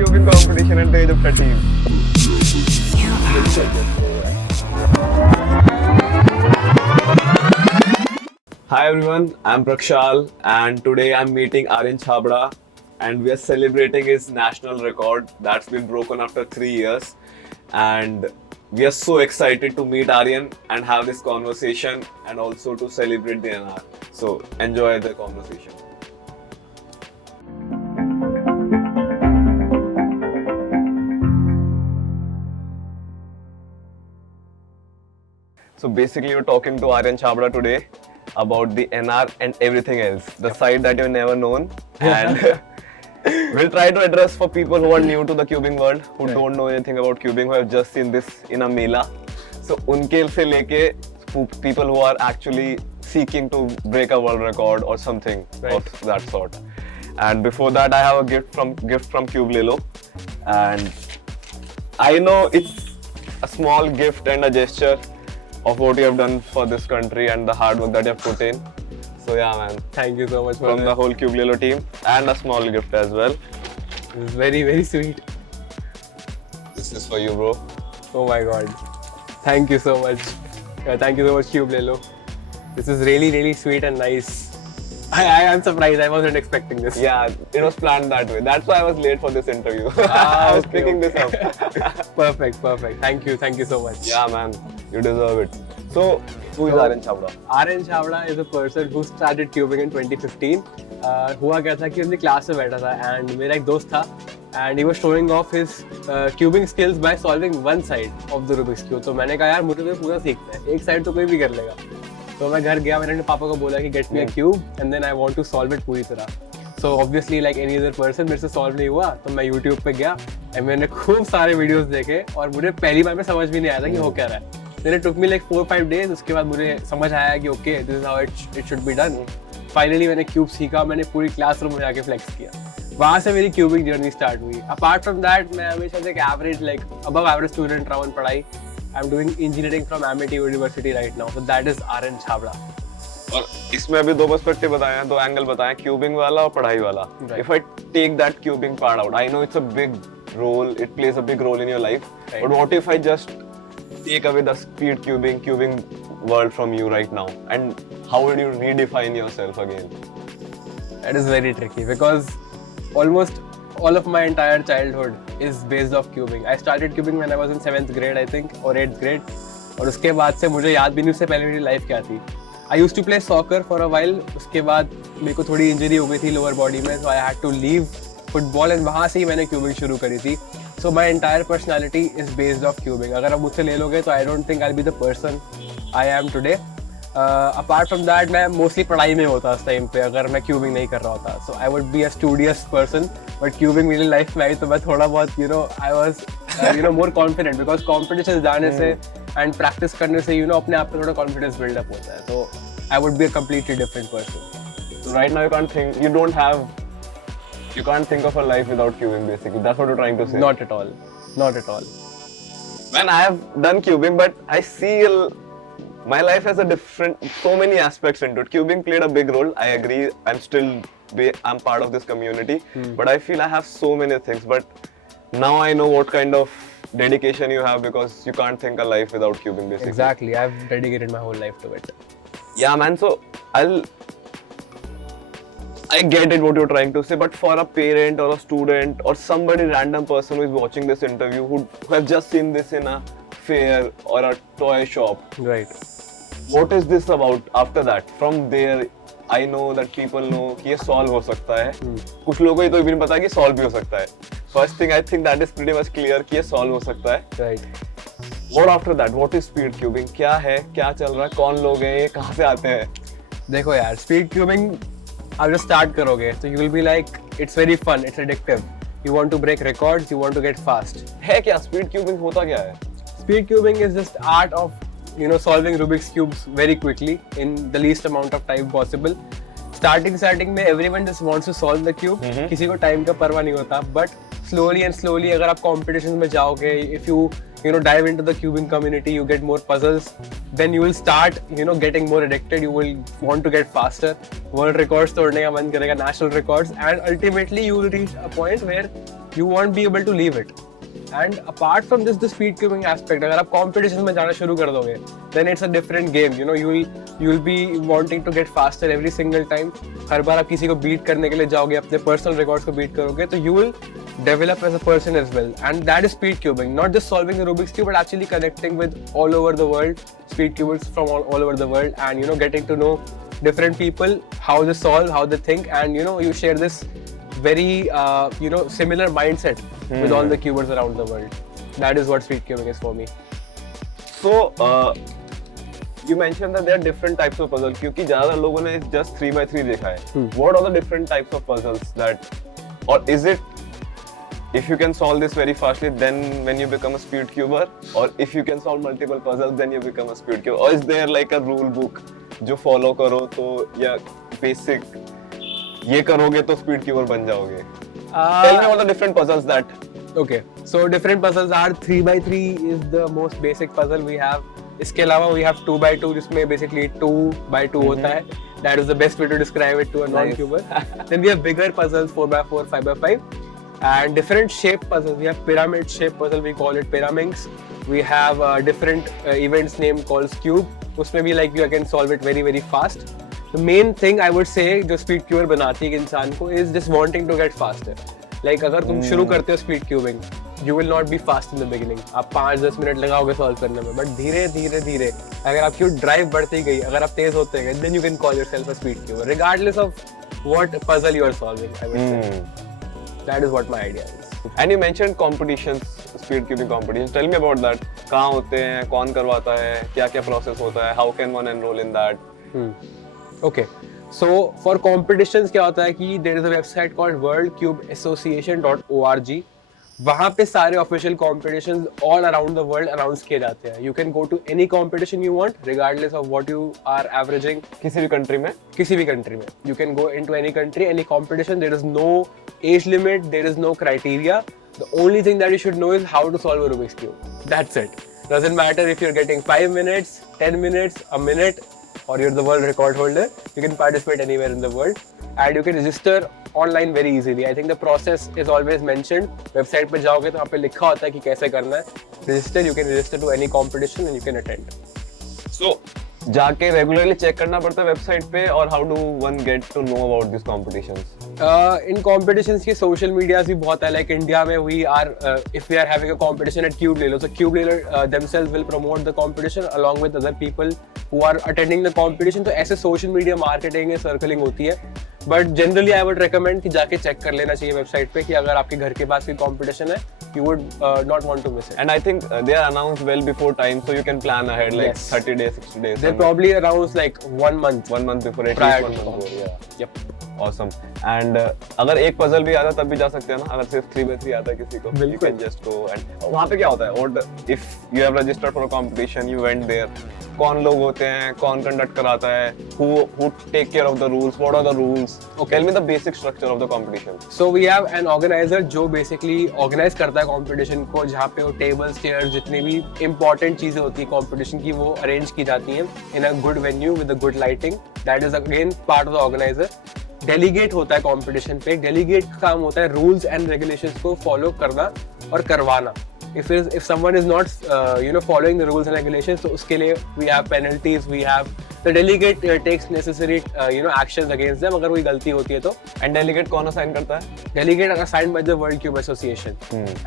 cubing competition at the age of 13. Hi everyone, I'm Prakshal and today I'm meeting Aryan Chabra and we are celebrating his national record that's been broken after 3 years, and we are so excited to meet Aryan and have this conversation and also to celebrate the NR. So enjoy the conversation. So basically you're talking to Aryan Chabra today about the NR and everything else, the side that you've never known, and we'll try to address for people who are new to the cubing world, who don't know anything about cubing, who have just seen this in a mela. So unke se leke people who are actually seeking to break a world record or something of that sort. And before that, I have a gift from Cube Lelo, and I know it's a small gift and a gesture of what you have done for this country and the hard work that you have put in. So yeah, man. Thank you so much for From that. the whole Cube Lelo team, and a small gift as well. It's very, very sweet. This is for you, bro. Oh my god. Thank you so much. Thank you so much, Cube Lelo. This is really, really sweet and nice. I am surprised. I wasn't expecting this. Yeah, it was planned that way. That's why I was late for this interview. Ah, I was okay, picking this up. Perfect. Thank you so much. Yeah, man. You deserve it. So, who is Aryan Chabra? Aryan Chabra is a person who started cubing in 2015. हुआ क्या था कि उनकी class में बैठा था and मेरा एक दोस्त था and he was showing off his cubing skills by solving one side of the Rubik's cube. तो मैंने कहा यार मुझे तो पूरा सीखना है, एक साइड तो कोई भी कर लेगा. तो मैं घर गया, मैंने अपने पापा को बोला कि get me a cube and then I want to solve it पूरी तरह. So obviously like any other person मेरे से सॉल्व नहीं हुआ, तो मैं यूट्यूब पे गया एंड मैंने खूब सारे वीडियोस देखे और मुझे पहली बार में समझ भी नहीं आया था कि हो क्या रहा है. Then it took me like 4-5 days. उसके बाद मुझे समझ आया कि okay this is how it should be done. Finally मैंने क्यूब सीखा, मैंने पूरी क्लासरूम में जाके फ्लेक्स किया. वहाँ से मेरी क्यूबिंग जर्नी स्टार्ट हुई. अपार्ट फ्रॉम दैट मैं हमेशा एक average like above average student रहा हूँ पढ़ाई. I am doing engineering from Amity university right now. So that is Aryan Chhabra. और इसमें अभी दो पर्सपेक्टिव बताए हैं, दो एंगल बताए, क्यूबिंग वाला और पढ़ाई वाला. If I take that cubing part out, I know it's a big role, it plays a big role in your life. Right. But what if I just take away the speed cubing world from you right now? And how would you redefine yourself again? That is very tricky because almost all of my entire childhood is based off cubing. I started cubing when I was in 7th grade I think or 8th grade. और उसके बाद से मुझे याद भी नहीं उससे पहले मेरी लाइफ क्या थी. I used to play soccer for a while. उसके बाद मेरे को थोड़ी इंजरी हो गई थी लोअर बॉडी में, so I had to leave football and वहाँ से ही मैंने क्यूबिंग शुरू करी थी. So my entire personality is based off cubing. अगर आप मुझसे ले लोगे तो I don't think I'll be the person I am today. Apart from that मैं mostly पढ़ाई में होता उस टाइम पे अगर मैं क्यूबिंग नहीं कर रहा होता. So I would be a studious person, but cubing मेरी लाइफ में आई तो मैं थोड़ा बहुत I was more confident because competitions जाने से and practice करने से अपने आप पे थोड़ा confidence build up होता है. So I would be a completely different person. So right now you can't think of a life without cubing basically. That's what you're trying to say. Not at all. Man, I have done cubing, but I see my life has so many aspects into it. Cubing played a big role. I agree. I'm part of this community, but I feel I have so many things. But now I know what kind of dedication you have because you can't think a life without cubing basically. Exactly. I've dedicated my whole life to it. Yeah, man. So I get it what you're trying to say, but for a parent or a student or somebody random person who is watching this interview who have just seen this in a fair or a toy shop, Right. what is this about after that? From there, I know that people know कि ये solve हो सकता है. कुछ लोगों को ये तो भी नहीं पता कि solve भी हो सकता है. First thing I think that is pretty much clear कि ये solve हो सकता है. Right. What after that? What is speed cubing? क्या है? क्या चल रहा है? कौन लोग हैं? ये कहाँ से आते हैं? देखो यार, speed cubing आप जब start करोगे तो you will be like it's very fun, it's addictive. You want to break records, you want to get fast. है क्या? Speed cubing होता क्या है? Speed cubing is just art of solving Rubik's cubes very quickly in the least amount of time possible. Starting में everyone just wants to solve the cube. किसी को time का परवाह नहीं होता. But slowly and slowly अगर आप competitions में जाओगे, if you dive into the cubing community, you get more puzzles, then you will start getting more addicted. You will want to get faster. World records तोड़ने का मन करेगा, national records, and ultimately you will reach a point where you won't be able to leave it. And apart from this, the speed cubing aspect, अगर आप competition में जाना शुरू कर दोगे, then it's a different game. You will be wanting to get faster every single time. हर बार आप किसी को beat करने के लिए जाओगे, अपने personal records को beat करोगे, तो you will develop as a person as well. And that is speed cubing. Not just solving the Rubik's Cube, but actually connecting with all over the world, speed cubers from all over the world, and getting to know different people, how they solve, how they think, and you share this very similar mindset with all the cubers around the world. That is what speed cubing is for me. So you mentioned that there are different types of puzzles. क्योंकि ज़्यादा लोगों ने just 3x3 देखा है. What are the different types of puzzles that, or is it, if you can solve this very fastly, then when you become a speed cuber, or if you can solve multiple puzzles, then you become a speed cuber, or is there like a rule book जो follow करो तो या basic ये करोगे तो speed cuber बन जाओगे? Tell me all the different puzzles that. Okay, so different puzzles are 3x3 is the most basic puzzle we have. इसके अलावा we have 2x2 जिसमें basically 2x2 होता है. That is the best way to describe it to a non-cuber. Then we have bigger puzzles 4x4, 5x5, and different shape puzzles. We have pyramid shape puzzle, we call it pyraminx. We have different events named called cube. उसमें भी like you can solve it very very fast. The main thing I would say जो speed cuber बनाती है इंसान को is just wanting to get faster. Like अगर तुम शुरू करते हो speed cubing, you will not be fast in the beginning. आप 5-10 मिनट लगाओगे solve करने में, but धीरे धीरे धीरे अगर आपकी drive बढ़ती गई, अगर आप तेज होते गए, then you can call yourself a speed cuber, regardless of what puzzle you are solving. I would say that is what my idea is. And you mentioned competitions, speed cubing competitions. Tell me about that. कहाँ होते हैं, कौन करवाता है, क्या क्या process होता है, how can one enroll in that? Okay, so for competitions क्या होता है कि there is a website called worldcubeassociation.org. वहाँ पे सारे official competitions all around the world announce किए जाते हैं. You can go to any competition you want, regardless of what you are averaging. किसी भी country में? किसी भी country में. You can go into any country, any competition. There is no age limit. There is no criteria. The only thing that you should know is how to solve a Rubik's Cube. That's it. Doesn't matter if you're getting 5 minutes, 10 minutes, a minute, or you're the world record holder. You can participate anywhere in the world, and you can register online very easily. I think the process is always mentioned. Website पे जाओगे तो वहाँ पे लिखा होता है कि कैसे करना है. Register. You can register to any competition and you can attend. So जाके regularly check करना पड़ता है website पे, or how do one get to know about these competitions? In competitions के social medias भी बहुत है. Like India में we are if we are having a competition at Cube Lelo, so Cube Lelo themselves will promote the competition along with other people who are attending the competition. तो ऐसे social media marketing circling होती है. But generally I would recommend कि जाके check कर लेना चाहिए website पे कि अगर आपके घर के पास कोई competition है, you would not want to miss it. And I think they are announced well before time, so you can plan ahead like Yes. 30 days, 60 days. They probably announce like 1 month. 1 month before, at Prior least 1 to month before. Yeah. Yep. Awesome. And अगर एक puzzle भी आता तब भी जा सकते हैं ना, अगर सिर्फ 3x3 आता है किसी को, you बिल्कुल. can just go. And वहाँ पे क्या होता है? What if you have registered for a competition, you went there, कौन लोग होते हैं, कौन conduct कराता है, who take care of the rules, what are the rules? Okay. Tell me the basic structure of the competition. So we have an organizer जो basically organize करता है competition को, जहाँ पे वो tables, chairs, जितनी भी important चीजें होती है competition की, वो arrange की जाती हैं in a good venue with a good lighting. That is again part of the organizer. Delegate होता है competition पे. Delegate का काम होता है rules and regulations को follow करना और करवाना. If someone is not following the rules and regulations, तो उसके लिए we have penalties, we have the delegate takes necessary actions against them अगर कोई गलती होती है तो. And delegate कौन assign करता है? Delegate are assigned by the World Cube Association.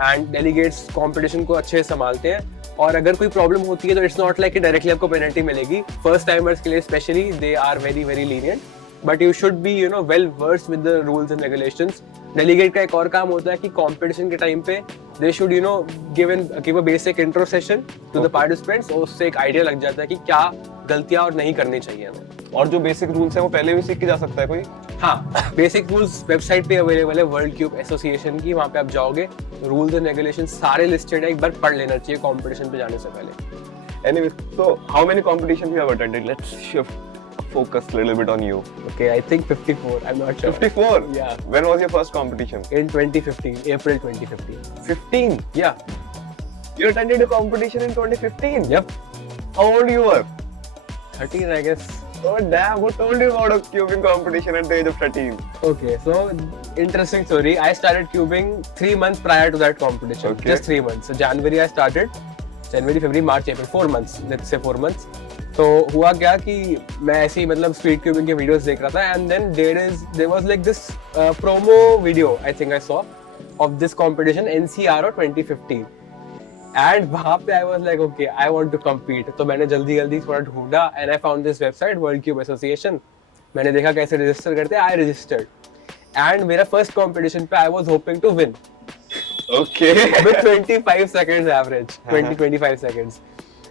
And delegates competition को अच्छे से संभालते हैं. और अगर कोई प्रॉब्लम होती है तो इट्स नॉट लाइक कि डायरेक्टली आपको पेनल्टी मिलेगी. फर्स्ट टाइमर्स के लिए specially they are very very lenient, but you should be well versed with the rules and regulations. Delegate का एक और काम होता है कि कंपटीशन के टाइम पे they should give a basic intro session to the participants. उससे एक आइडिया लग जाता है कि क्या गलतियां और नहीं करनी चाहिए हमें. और जो बेसिक रूल्स हैं वो पहले भी सीख के जा सकता है कोई? हाँ, बेसिक रूल्स वेबसाइट पे अवेलेबल है वर्ल्ड क्यूब एसोसिएशन की. वहाँ पे आप जाओगे, रूल्स एंड रेगुलेशन सारे लिस्टेड है. एक बार पढ़ लेना चाहिए कंपटीशन पे जाने से पहले. Anyway, so how many competitions you have attended? Let's shift focus a little bit on you. Okay, I think 54. I'm not sure. 54? Yeah. When was your first competition? In 2015, April 2015. 15? Yeah. You attended a competition in 2015. Yep, How old you were? 13 I guess. Oh damn! Who told you about a cubing competition at the age of 13? Okay, so interesting story. I started cubing 3 months prior to that competition. Okay. Just 3 months. So January I started. January, February, March, April, 4 months. Let's say 4 months. तो हुआ क्या कि मैं ऐसे ही मतलब speed cubing के videos देख रहा था and then there was like this promo video I think I saw of this competition NCRO 2015 and वहां पे I was like okay I want to compete. तो मैंने जल्दी जल्दी थोड़ा ढूंढा and I found this website world cube association. मैंने देखा कैसे रजिस्टर करते हैं. आई रजिस्टर्ड एंड मेरा फर्स्ट कंपटीशन पे I was hoping to win Okay. with 25 seconds average, 20-25 seconds.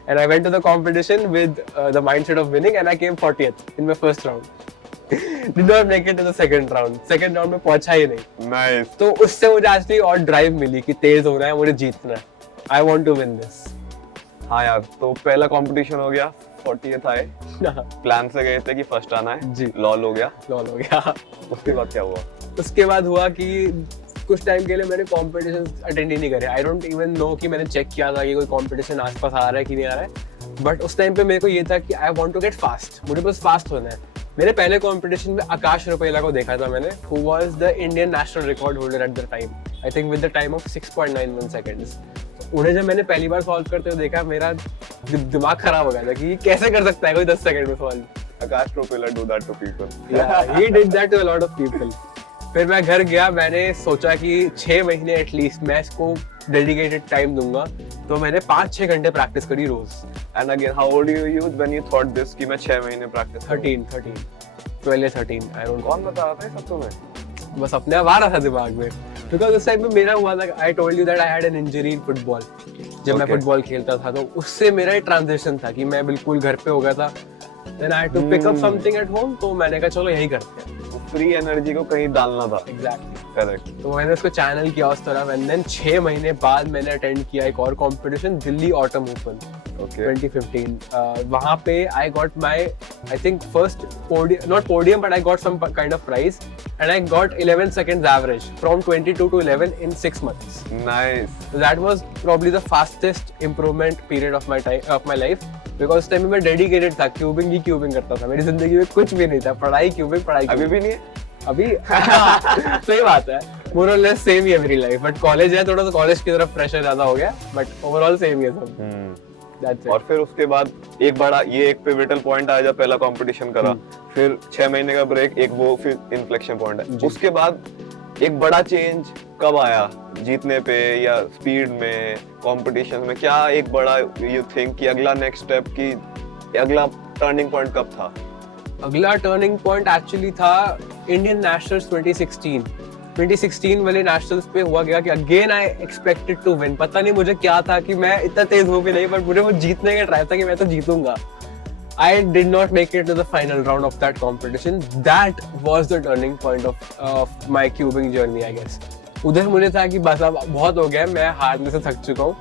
And I went to the competition with the mindset of winning and I came 40th in my first round. Did not make it to the second round. Second round में पहुंचा ही नहीं. Nice. तो उससे मुझे actually और drive मिली कि तेज होना है, मुझे जीतना है. I want to win this. हाँ यार, तो पहला कंपटीशन हो गया, 40th आए. प्लान से गए थे कि फर्स्ट आना है. जी. लॉल हो गया. लॉल हो गया. उसके बाद क्या हुआ? उसके बाद हुआ कि कुछ टाइम के लिए मैंने कॉम्पिटिशन अटेंड ही नहीं करे. आई डोंट इवन नो कि मैंने चेक किया था कि कोई कॉम्पिटिशन आसपास आ रहा है कि नहीं आ रहा है. बट उस टाइम पे मेरे को ये था कि I want to get fast. मुझे बस फास्ट होना है. मेरे पहले कॉम्पिटिशन में आकाश रुपेला को देखा था मैंने, who was the Indian national record holder at the time. I think with the time of 6.91 seconds. उन्हें जब मैंने पहली बार सॉल्व करते हुए देखा, मेरा दिमाग खराब हो गया था कि ये कैसे कर सकता है कोई 10 सेकंड में solve. Akash Ropela do that to people. Yeah, he did that to a lot of people. फिर मैं घर गया, मैंने सोचा कि 6 महीने एटलीस्ट मैं इसको डेडिकेटेड टाइम दूंगा. तो मैंने 5-6 घंटे प्रैक्टिस करी रोज. And again, how old were you when you thought this कि मैं 6 महीने प्रैक्टिस 13, 12 या 13, I don't know. कौन बता रहा था ये सब तुम्हें? बस अपने आप आ रहा था दिमाग में. बिकॉज उस टाइम पे मेरा हुआ था, I told you that I had an injury in football. जब मैं Okay. फुटबॉल खेलता था तो उससे मेरा ट्रांजिशन था कि मैं बिल्कुल घर पे हो गया था. Then I had to pick up something at home. तो मैंने कहा चलो यही करते हैं. फ्री एनर्जी को कहीं डालना था. एग्जैक्टली. करेक्ट. तो मैंने उसको चैनल किया उस तरफ एंड देन 6 महीने बाद मैंने अटेंड किया एक और competition, Delhi autumn open okay. 2015. वहाँ पे I got my I think first not podium but I got some kind of prize and I got 11 seconds average from 22 to 11 in 6 months. Nice. That was probably the fastest improvement period of my life because उस time में मैं dedicated था, cubing ही cubing करता था. मेरी जिंदगी में कुछ भी नहीं था, पढ़ाई क्यूबिंग पढ़ाई. अभी भी नहीं है? अभी सही बात है. मोर और लेस सेम ही है मेरी लाइफ. बट कॉलेज है, थोड़ा सा कॉलेज की तरफ प्रेशर ज्यादा हो गया. बट ओवरऑल सेम ही है सब. That's it. और फिर उसके बाद एक बड़ा ये एक पिवटल पॉइंट आया जब पहला कंपटीशन करा. फिर 6 महीने का ब्रेक, एक वो फिर इन्फ्लेक्शन पॉइंट है. उसके बाद एक बड़ा चेंज कब आया जीतने पे या स्पीड में, कंपटीशन में? क्या एक बड़ा यू थिंक कि अगला नेक्स्ट स्टेप की अगला टर्निंग पॉइंट कब था? अगला टर्निंग पॉइंट एक्चुअली था इंडियन नेशनल्स 2016 वाले नेशनल्स पे. हुआ गया कि again I expected to win. पता नहीं मुझे क्या था कि मैं इतना तेज हूँ भी नहीं, पर मुझे वो जीतने का ट्राई था कि मैं तो जीतूंगा. I did not make it to the final round of that competition. That was the turning point of my cubing journey, I guess. उधर मुझे था कि बस अब बहुत हो गया, मैं हारने से थक चुका हूँ,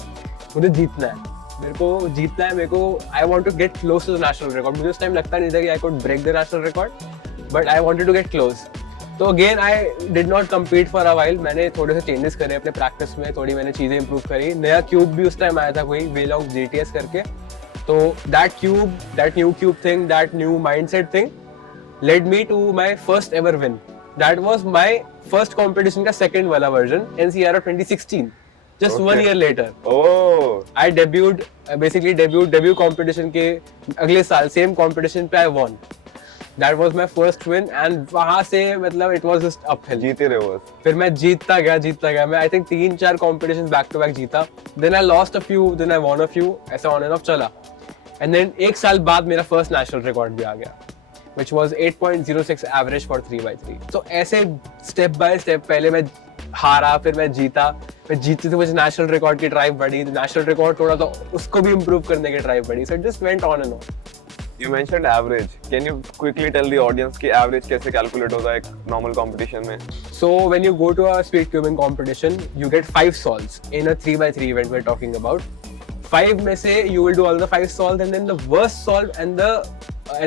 मुझे जीतना है. मेरे को जीतना है. मेरे को I want to get close to the national record. मुझे उस टाइम लगता नहीं था कि I could break the national record, but I wanted to get close. तो again I did not compete for a while. मैंने थोड़े से चेंजेस करे अपने प्रैक्टिस में, थोड़ी मैंने चीज़ें इंप्रूव करी. नया क्यूब भी उस टाइम आया था कोई, वेलॉग GTS करके. तो that new cube thing, that new mindset thing led me to my first ever win. That was my first competition का सेकंड वाला version, NCRO 2016. Just Okay. 1 year later. Oh. I debuted, basically debut competition के अगले साल same competition पे I won. That was my first win and वहाँ से मतलब it was just uphill. जीते रहे हो. फिर मैं जीतता गया. मैं I think 3-4 competitions back to back जीता. Then I lost a few, then I won a few. ऐसा on and off चला. And then 1 साल बाद मेरा first national record भी आ गया, which was 8.06 average for 3x3. So ऐसे step by step पहले मैं हारा, फिर मैं जीता. मैं जीतते थे मुझे नेशनल रिकॉर्ड की ड्राइव बढ़ी. नेशनल रिकॉर्ड थोड़ा तो उसको भी इम्प्रूव करने की ड्राइव बढ़ी. So it just went on and on. You mentioned average. Can you quickly tell the audience कि average कैसे calculate होता है एक normal competition में? So when you go to a speed cubing competition, you get 5 solves in a 3x3 event we're talking about. 5 में से you will do all the 5 solves and then the worst solve and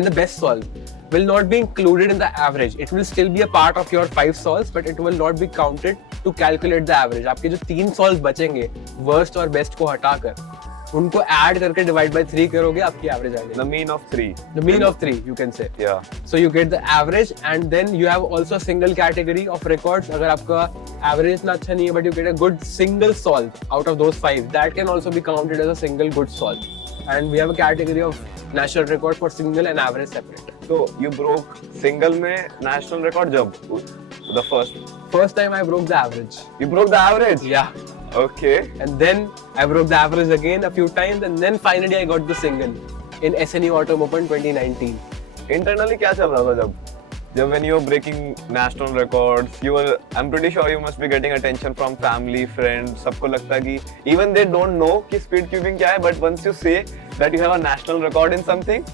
the best solve will not be included in the average. It will still be a part of your 5 solves, but it will not be counted to calculate the average, आपके जो 3 solve बचेंगे worst और best को हटाकर उनको add करके divide by 3 करोगे, आपकी एवरेज आ जाएगी. The mean of 3. The mean of 3 you can say. Yeah. So you get the average and then you have also a single category of records. अगर आपका average इतना अच्छा नहीं है but you get a good single solve out of those 5, that can also be counted as a single good solve. And we have a category of national record for single and average separate. So you broke single में national record जब? The First time I broke the average. You broke the average? Yeah. Okay. And then I broke the average again a few times and then finally I got the single in SNU Autumn Open 2019. Internally क्या चल रहा था जब when you were breaking national records, I'm pretty sure you must be getting attention from family, friends. सबको लगता है कि even they don't know कि speed cubing क्या है, but once you say that you have a national record in something,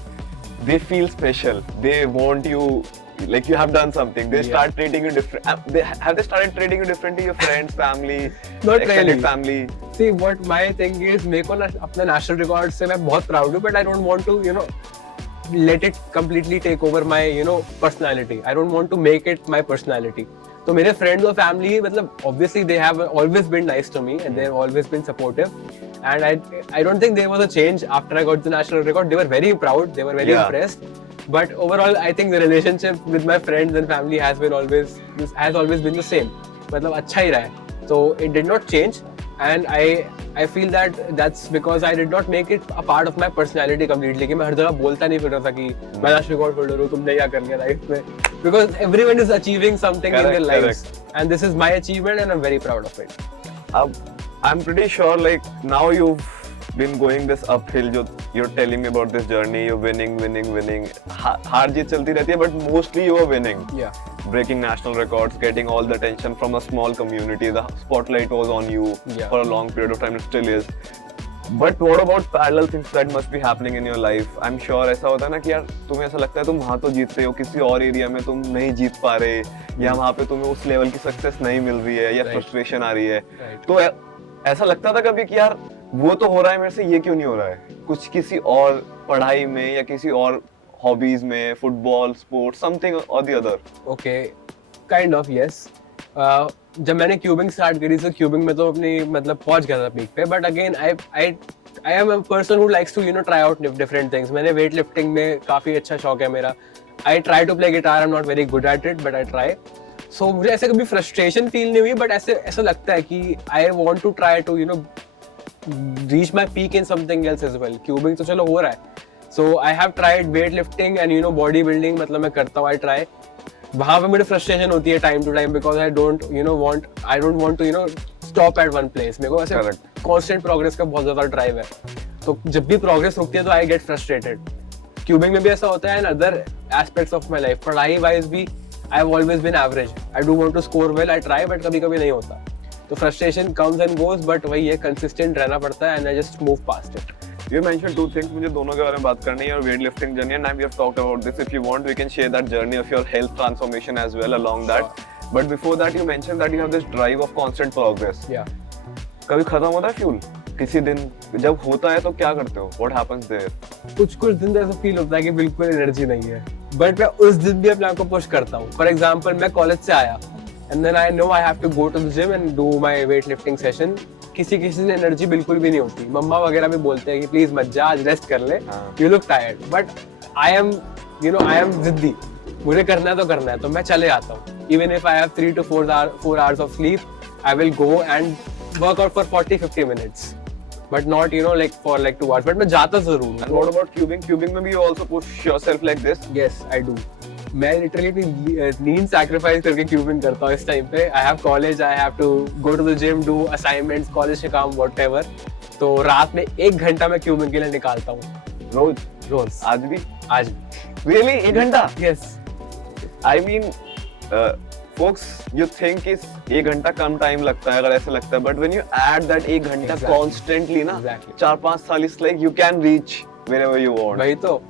they feel special. They want you, like you have done something. They start treating you different. Have they started treating you differently? Your friends, family, Not extended really. family. See, what my thing is, मेरे को ना अपना national record से मैं बहुत proud हूँ, but I don't want to, you know, let it completely take over my, you know, personality. I don't want to make it my personality. तो मेरे friends और family मतलब obviously they have always been nice to me and they have always been supportive. And I don't think there was a change after I got the national record. They were very proud. They were very impressed. But overall, I think the relationship with my friends and family has always been the same. मतलब अच्छा ही रहा है. So it did not change. And I feel that that's because I did not make it a part of my personality completely. कि मैं हर जगह बोलता नहीं फिर रहा था कि मैं national record holder हूँ, तुमने क्या कर लिया लाइफ में. Because everyone is achieving something in their lives. And this is my achievement and I'm very proud of it. I'm pretty sure like now you've been going this uphill. You're telling me about this journey. You're winning. हार जीत चलती रहती है, but mostly you are winning. Yeah. Breaking national records, getting all the attention from a small community. The spotlight was on you for a long period of time. It still is. But what about parallel things that must be happening in your life? I'm sure ऐसा होता है ना कि यार तुम्हें ऐसा लगता है तुम वहाँ तो जीत रहे हो, किसी और एरिया में तुम नहीं जीत पा रहे, या वहाँ पे तुम्हें उस लेवल की सक्सेस नहीं मिल रही है, या फ्रस्ट्रेशन आ रही है. तो ऐसा लगता था कभी कि यार वो तो हो रहा है मेरे से, ये क्यों नहीं हो रहा है? कुछ किसी और पढ़ाई में या किसी और हॉबीज में, फुटबॉल, स्पोर्ट्स, समथिंग और the other. Okay, kind of yes. जब मैंने क्यूबिंग स्टार्ट करी तो क्यूबिंग में तो अपनी मतलब पहुंच गया था पीक पे, but again I am a person who likes to, you know, try out different things. मैंने वेट लिफ्टिंग में काफी अच्छा शौक है मेरा. I try to play guitar. I am not very good at it but I try. So मुझे ऐसे कभी फ्रस्ट्रेशन फील नहीं हुई, बट ऐसा लगता है कि I want to try to, you know, reach my peak in something else as well. Cubing तो चलो हो रहा है. So I have tried weightlifting and, you know, bodybuilding. मतलब मैं करता हूँ, I try. वहाँ पे मुझे frustration होती है time to time because I don't want to, you know, stop at one place. मेरे को ऐसे constant progress का बहुत ज़्यादा drive है. तो जब भी progress रुकती है तो I get frustrated. Cubing में भी ऐसा होता है and other aspects of my life. पढ़ाई wise भी I have always been average. I do want to score well, I try, but कभी-कभी नहीं होता. तो frustration comes and goes, but वही है, consistent रहना पड़ता है and I just move past it. You mentioned two things. मुझे दोनों के बारे में बात करनी है. Your weightlifting journey, and we have talked about this. If you want, we can share that journey of your health transformation as well along that. But before that, you mentioned that you have this drive of constant progress. Yeah. कभी खत्म होता है fuel? किसी दिन जब होता है तो क्या करते हो? What happens there? कुछ दिन ऐसा फील होता है कि बिल्कुल एनर्जी नहीं है, बट मैं उस दिन भी अपने आप को पुश करता हूँ. फॉर एग्जाम्पल, मैं कॉलेज से आया and then I know I have to go to the gym and do my weight lifting session. किसी दिन एनर्जी बिल्कुल भी नहीं होती. मम्मा वगैरह भी बोलते हैं कि प्लीज मत जा, आज रेस्ट कर ले, you look tired. But I am जिद्दी. मुझे करना है तो करना है, तो मैं चले आता हूँ. Even if I have 3 to 4 hours of sleep, I will go and work out for 40-50 minutes. But not, you know, like for like 2 hours. But मैं जाता जरूर हूँ. And what about cubing? Cubing में भी you also push yourself like this? Yes, I do. मैं literally नींद sacrifice करके cubing करता हूँ इस टाइम पे. I have college, I have to go to the gym, do assignments, college के काम, व्हाटएवर. तो रात में 1 घंटा मैं क्यूबिंग के लिए निकालता हूँ. रोज. आज भी? आज भी. Really? 1 घंटा? Yes. I mean, folks, you think is 1 घंटा कम टाइम लगता है अगर ऐसे लगता है, but when you add that 1 घंटा constantly ना, 4-5 साल, it's like you can reach wherever you want. वही तो.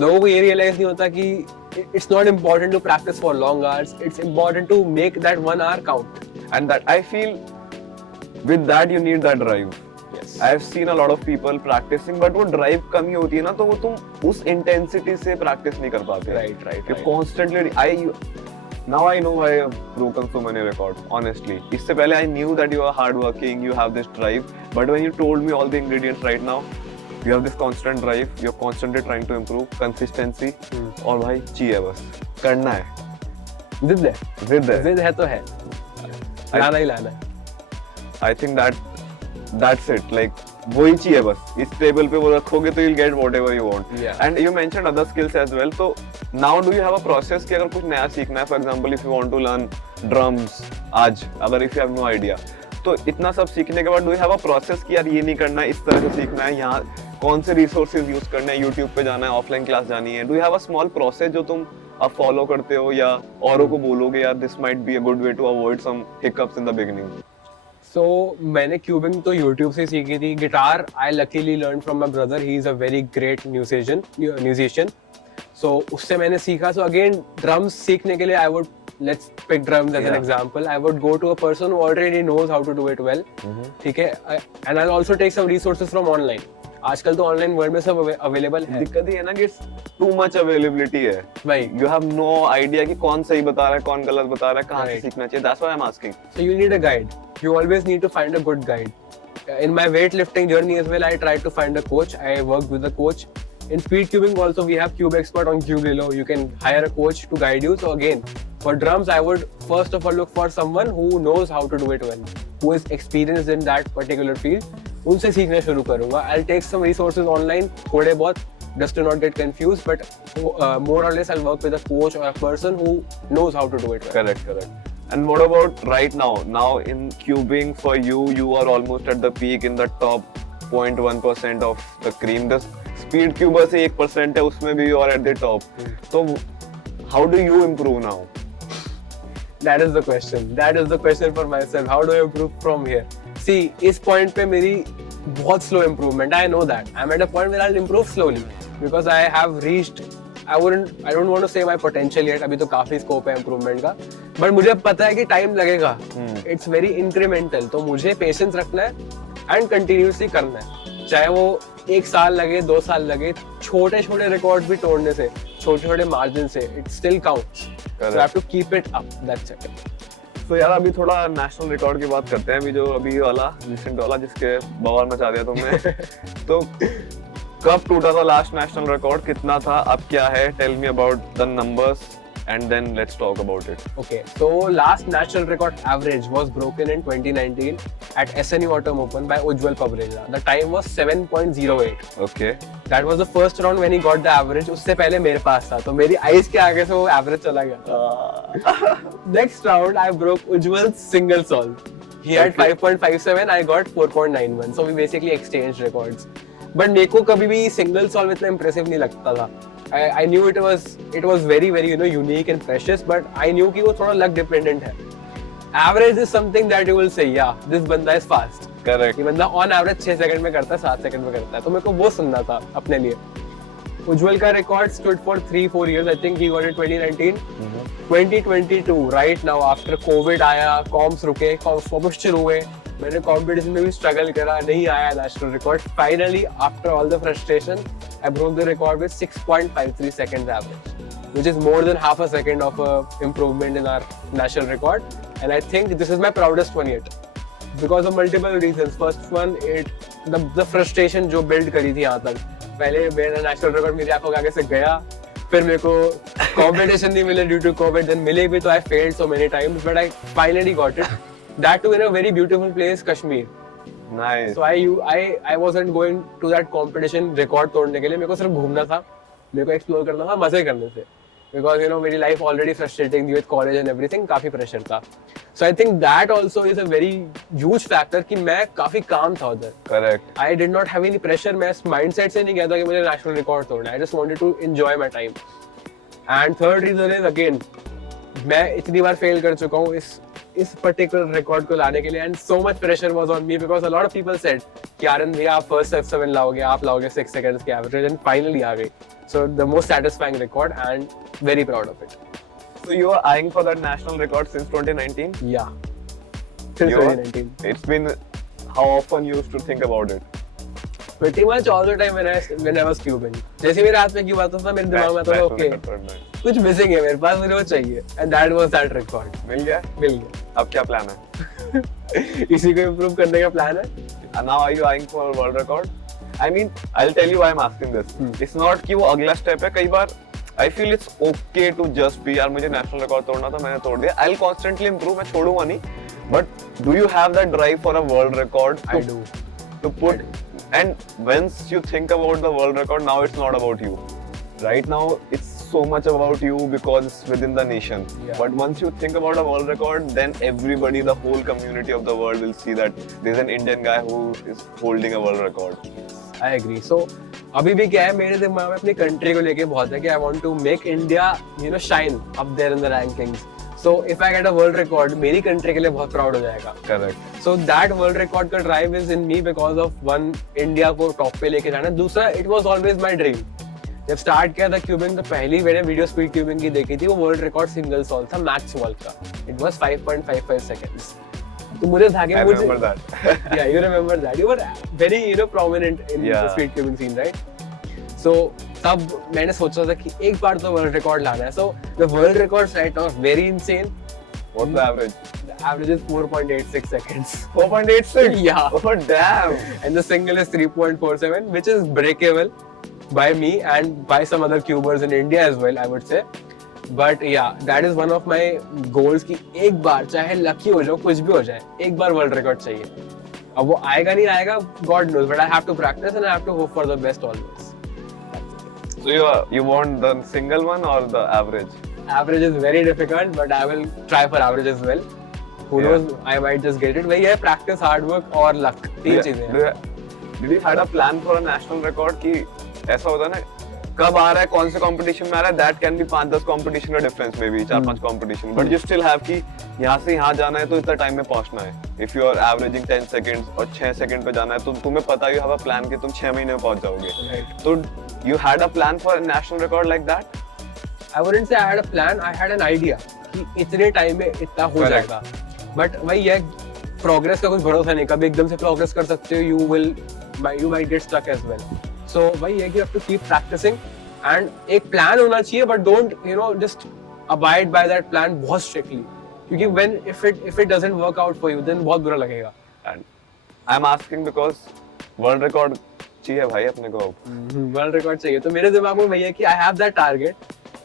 लोगों को ये रियलाइज नहीं होता कि it's not important to practice for long hours. It's important to make that 1 hour count. And that I feel with that you need that drive. Yes. I have seen a lot of people practicing, but वो drive कमी होती है ना, तो वो तुम उस intensity से practice नहीं कर पाते. Right. You constantly Now I know why I've broken so many records, honestly. इससे पहले I knew that you are hardworking, you have this drive, but when you told me all the ingredients right now, you have this constant drive, you're constantly trying to improve, consistency, और भाई चाहिए बस, करना है, जिद है, जिद है. जिद है तो है, लाना ही लाना है. I think that's it. Like वही चाहिए बस. इस टेबल पे वो रखोगे तो you'll get whatever you want. Yeah. And you mentioned other skills as well. So now do you have a process कि अगर कुछ नया सीखना है, for example if you want to learn drums आज, अगर if you have no idea, तो इतना सब सीखने के बाद do you have a process कि यार ये नहीं करना है, इस तरह से सीखना है, यहाँ कौन से resources use करने हैं, YouTube पे जाना है, offline class जानी है. Do you have a small process जो तुम अब फॉलो करते हो या औरों को बोलोगे यार this might be a good way to avoid some hiccups in the beginning? So मैंने क्यूबिंग तो YouTube से सीखी थी. Guitar I luckily learned from my brother. He is a very great musician. So उससे मैंने सीखा. So again drums सीखने के लिए I would, let's pick drums as an example. I would go to a person who already knows how to do it well. ठीक है. And I'll also take some resources from online. आजकल तो online world में सब available है. दिक्कत ये है ना कि टू मच अवेलेबिलिटी है भाई. यू हैव नो आइडिया कि कौन सही बता रहा है कौन गलत बता रहा है कहाँ से सीखना चाहिए. That's why I am asking. So you need a guide. You always need to find a good guide. In my weightlifting journey as well, I tried to find a coach. I worked with a coach. In speed cubing also, we have Cube Expert on Cubello. You can hire a coach to guide you. So again, for drums, I would first of all look for someone who knows how to do it well, who is experienced in that particular field. उनसे सीखना शुरू करूँगा. I'll take some resources online, थोड़े बहुत, just to not get confused. But more or less, I'll work with a coach or a person who knows how to do it well. Correct. And what about right now? Now in cubing for you, you are almost at the peak in the top 0.1% of the cream. The speed cuber से 1% है उसमें भी you are at the top. So how do you improve now? That is the question. That is the question for myself. How do I improve from here? See, इस point पे मेरी बहुत slow improvement. I know that. I'm at a point where I'll improve slowly because I have reached. I don't want to say my potential yet. अभी तो काफी scope है improvement का. But मुझे पता है कि time लगेगा. It's very incremental. तो मुझे patience रखना है and continuously करना है. चाहे वो 1 साल लगे, 2 साल लगे, छोटे-छोटे records भी तोड़ने से, छोटे-छोटे margin से, it still counts. So I have to keep it up. That's it. तो यार अभी थोड़ा नेशनल रिकॉर्ड की बात करते हैं. अभी जो अभी वाला रिसेंट वाला जिसके बवाल मचा दिया तुमने तो कब टूटा था लास्ट नेशनल रिकॉर्ड, कितना था, अब क्या है? Tell me about the numbers and then let's talk about it. Okay, so last national record average was broken in 2019 at SNU Autumn Open by Ujjwal Pabreja. The time was 7.08. Okay. That was the first round when he got the average. उससे पहले मेरे पास था, तो मेरी eyes के आगे से वो एवरेज चला गया. Next round I broke Ujjwal's single solve. He had 5.57, I got 4.91. So we basically exchanged records. But मेरे को कभी भी single solve इतना impressive नहीं लगता था. I knew it was very unique and precious, but I knew कि वो थोड़ा luck dependent है. Average is something that you will say, yeah, this बंदा is fast. Correct. ये बंदा on average 6 सेकंड में करता है, 7 सेकंड में करता है. तो मेरे को वो सुनना था अपने लिए. Ujjwal का record stood for 3-4 years. I think he got it 2019. 2022 right now after COVID आया, comps रुके, comps वापस शुरू हुए. मैंने competition में भी struggle करा, नहीं आया national record. Finally, after all the frustration, I broke the record with 6.53 seconds average, which is more than half a second of improvement in our national record. And I think this is my proudest one yet, because of multiple reasons. First one, the frustration जो build करी थी यहाँ तक. पहले मेरा national record मेरी आंखों के आगे से गया, फिर मेरे को competition नहीं मिले due to COVID, then मिले भी तो I failed so many times, but I finally got it. That too in a very beautiful place, Kashmir. Nice. So I wasn't going to that competition record तोड़ने के लिए. मेरे को सिर्फ घूमना था, मेरे को explore करना था, मजे करने से. Because मेरी life already frustrating with college and everything, काफी pressure था. So I think that also is a very huge factor कि मैं काफी calm था उधर. Correct. I did not have any pressure. मैं mindset से नहीं गया था कि मुझे national record तोड़ना है. I just wanted to enjoy my time. And third reason is again, मैं इतनी बार fail कर चुका हूँ इस particular record को लाने के लिए, and so much pressure was on me because a lot of people said कि आनंद भैया आप first F7 लाओगे, आप लाओगे 6 seconds की average, and finally आ गई. So the most satisfying record and very proud of it. So you are eyeing for that national record since 2019? Yeah. Since 2019. It's been, how often you used to think about it? Pretty much all the time when I was cubing. जैसे मेरे हाथ में cube आता था, मेरे दिमाग में आता था okay, कुछ मिसिंग है मेरे पास, मुझे वो चाहिए, and that was that record. मिल गया? मिल गया। अब क्या प्लान है? इसी को इम्प्रूव करने का प्लान है। Now are you eyeing for a world record? I mean, I'll tell you why I'm asking this. It's not कि वो अगला स्टेप है, कई बार I feel it's okay to just be यार मुझे नेशनल रिकॉर्ड तोड़ना था, मैंने तोड़ दिया, I'll constantly improve, मैं छोड़ूंगा नहीं, but do you have that drive for a world record? I do. To put, and once you think about the world record, now it's not about you. Right now, it's so much about you because it's within the nation. Yeah. But once you think about a world record, then everybody, the whole community of the world will see that there's an Indian guy who is holding a world record. I agree. So अभी भी क्या है मेरे दिमाग में अपनी country को लेके बहुत है कि I want to make India, you know, shine up there in the rankings. So if I get a world record, मेरी कंट्री के लिए बहुत प्राउड हो जाएगा. Correct. So that world record का drive is in me because of one, India को top पे लेके जाना. दूसरा, it was always my dream. जब स्टार्ट किया था क्यूबिंग तो पहली मैंने वीडियो स्पीड क्यूबिंग की देखी थी, वो वर्ल्ड रिकॉर्ड सिंगल सॉल्व था मैक्स वॉल्व का. It was 5.55 seconds. तो मुझे था कि I मुझे remember that. yeah, you remember that. You were very, you know, prominent in Yeah. the speed cubing scene, right? So तब मैंने सोचा था कि एक बार तो वर्ल्ड रिकॉर्ड लाना है. So the world records right now are very insane. What's the average? The average is 4.86 seconds. 4.86? Yeah. Oh damn. And the single is 3.47, which is breakable by me and by some other cubers in India as well, I would say. But yeah, that is one of my goals कि एक बार चाहे lucky हो जाओ, कुछ भी हो जाए, एक बार वर्ल्ड रिकॉर्ड चाहिए. अब वो आएगा नहीं आएगा, God knows, but I have to practice and I have to hope for the best always. So you want the single one or the average? Average is very difficult, but I will try for average as well. Who Yeah. knows, I might just get it. वही है, practice, hard work और luck, तीन चीजें हैं. Did you had a plan for a national record कि ऐसा होता है ना, कब आ रहा है, कौन से कंपटीशन में आ रहा है, दैट कैन बी 5-10 कंपटीशन का difference, may be 4-5 competition, but you still have कि यहाँ से यहाँ जाना है तो इतना टाइम में पहुंचना है. If you are averaging 10 seconds और 6 सेकंड पे जाना है तो तुम्हें पता है यू हैव अ प्लान कि तुम 6 महीने में पहुंच जाओगे. Right. तो you had a plan for national record like that? I wouldn't say I had a plan, I had an idea कि इतने टाइम में इतना हो Correct. जाएगा. बट वही है, प्रोग्रेस का कुछ भरोसा नहीं, कभी एकदम से प्रोग्रेस कर सकते हो, you might get stuck as well. So वही है कि you have to keep practicing and एक प्लान होना चाहिए, but don't, you know, just abide by that plan बहुत strictly. क्योंकि if it doesn't work out for you, then बहुत बुरा लगेगा. And I am asking because world record चाहिए भाई अपने को. वर्ल्ड रिकॉर्ड चाहिए, तो मेरे दिमाग में वही है कि I have that target,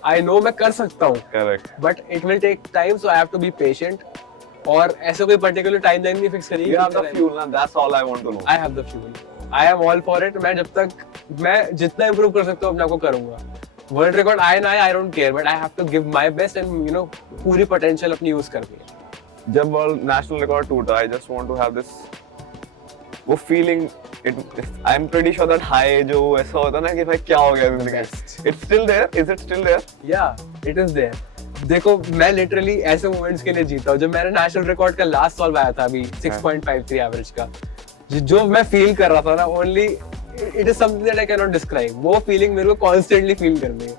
I know मैं कर सकता हूँ, correct. but it will take time, so I have to be patient. और ऐसे कोई पर्टिकुलर टाइम लाइन नहीं फिक्स करी. You have the fuel ना, that's all I want to know. I have the fuel. I am all for it. मैं जितना improve कर सकता हूँ अपने आप को करूँगा. वर्ल्ड रिकॉर्ड आए ना आए, I don't care, but I have to give my best and, you know, पूरी potential अपनी यूज करनी है. जब वर्ल्ड नेशनल रिकॉर्ड टूटा, I just want to have this, वो feeling, I am pretty sure that high जो ऐसा होता है ना कि भाई क्या हो गया जिंदगी में, it's still there. Is it still there? Yeah, it is there. देखो मैं लिटरली ऐसे मोमेंट्स के लिए जीता हूँ. जब मेरा नेशनल रिकॉर्ड का लास्ट सॉल्व आया था अभी 6.53 एवरेज का, जो मैं फील कर रहा था ना, only it is something that I can not describe. वो फीलिंग मेरे को कॉन्स्टेंटली फील करनी है.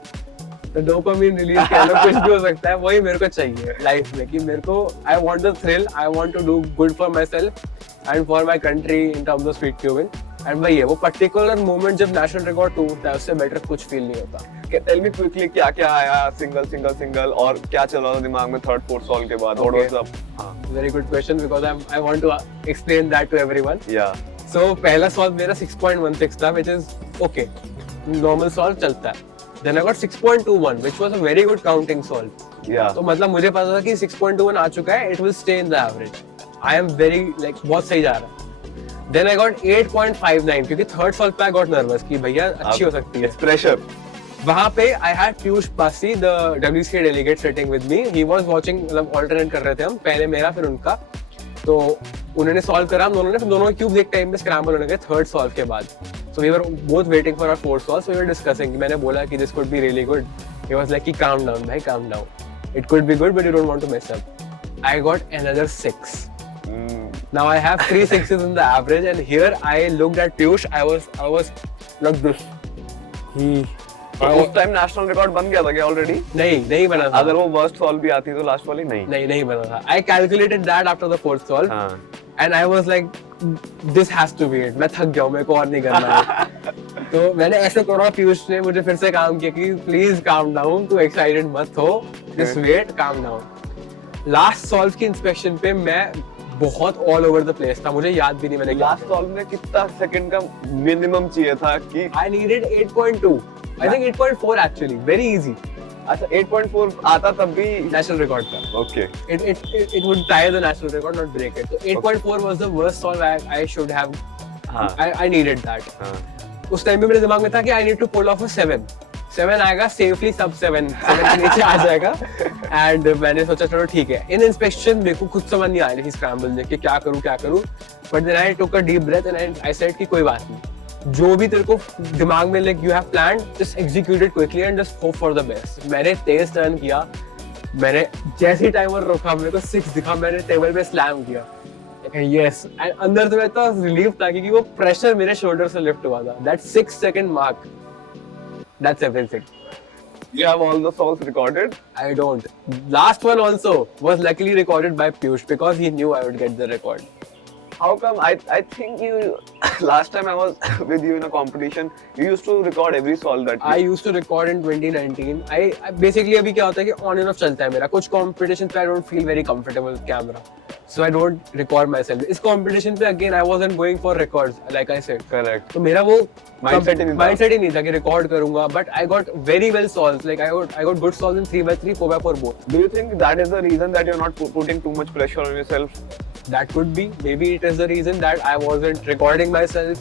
तो डोपामिन रिलीज कह लो, कुछ भी हो सकता है, वही मेरे को चाहिए लाइफ में कि मेरे को I want the thrill, I want to do good for myself and for my country in terms of speed cubing. And वही है, वो पर्टिकुलर मोमेंट जब नेशनल रिकॉर्ड टूटता है, उससे बेटर कुछ फील नहीं होता. टेल मी क्विकली क्या क्या आया, सिंगल और क्या चल रहा था दिमाग में थर्ड फोर्थ सॉल्व के बाद? Okay. What was up? हां, very good question because I want to explain that to everyone. Yeah so पहला सॉल्व मेरा 6.16 था, which is okay, normal solve चलता है. Then I got 6.21, which was a very good counting solve. या तो मतलब मुझे पता था कि 6.21 आ चुका है, it will stay in the average. I am very like बहुत सही जा रहा है. Then I got 8.59 क्योंकि थर्ड सॉल्व पे I got nervous कि भैया अच्छी हो सकती है. It's pressure. वहाँ पे I had Piyush Pasi, the WCA delegate sitting with me. He was watching, मतलब alternate कर रहे थे हम, पहले मेरा फिर उनका. तो उन्होंने सॉल्व करा, हम दोनों ने, फिर दोनों क्यूब्स एक टाइम में स्क्रैम्बल होने गए थर्ड सॉल्व के बाद. So we were both waiting for our fourth solve. So we were discussing. मैंने बोला कि this could be really good. He was like कि calm down, भाई calm down. It could be good, but you don't want to mess up. I got another 6. Now I have 3 6s in the average, and here I looked at Piyush. I was like this. उस time national record बन गया था क्या already? नहीं बना था. अगर वो वर्स्ट सॉल्व भी आती तो लास्ट वाली नहीं बना था. I calculated that after the fourth solve. हाँ. And I was like, this has to be it. मैं थक गया हूँ, मेरे को और नहीं करना है. तो मैंने ऐसे करा, पीयूष ने मुझे फिर से काम किया कि प्लीज काम डाउन, तू एक्साइटेड मत हो, just wait, calm down. Last solve की इंस्पेक्शन पे मैं बहुत ऑल ओवर द प्लेस था, मुझे याद भी नहीं मैंने क्या लास्ट सॉल्व में कितना सेकंड का मिनिमम चाहिए था कि I needed 8.2, I think 8.4 actually, very easy. अच्छा 8.4 आता तब भी नेशनल रिकॉर्ड था। Okay It would tie the national record, not break it. So 8.4 was the worst solve I should have. हाँ I needed that. हाँ उस टाइम पे मेरे दिमाग में था कि I need to pull off a 7. 7 आएगा सेफली, सब 7 के नीचे आ जाएगा। एंड मैंने सोचा चलो ठीक है। इन इंस्पेक्शन मेरे को खुद समझ नहीं आ रही थी स्क्रैम्बल में कि क्या करूँ। But then I took a deep breath and I said कि कोई बात नहीं, जो भी तेरे को दिमाग में like you have planned, just execute it quickly and just hope for the best. मैंने तेज टर्न किया, मैंने जैसे ही टाइमर रोका मेरे को 6 दिखा, मैंने टेबल पे स्लैम किया, यस। एंड अंदर से मैं तो रिलीफ था क्योंकि वो प्रेशर मेरे शोल्डर से लिफ्ट हुआ था। That 6 second mark, that's everything. You have all the solves recorded? I don't. Last one also was luckily recorded by Piyush because he knew I would get the record. How come? I think you last time I was with you in a competition, you used to record every solve that I used to record in 2019. I basically अभी क्या होता है कि on and off चलता है मेरा। कुछ competitions पे I don't feel very comfortable with camera, so I don't record myself. इस competition पे again I wasn't going for records, like I said. Correct. तो मेरा वो Mindset ही नहीं था कि record करूँगा, but I got very well solves. Like I got good solves in 3x3, 4x4 both. Do you think that is the reason that you're not putting too much pressure on yourself? That could be. Maybe it is the reason that I wasn't recording myself.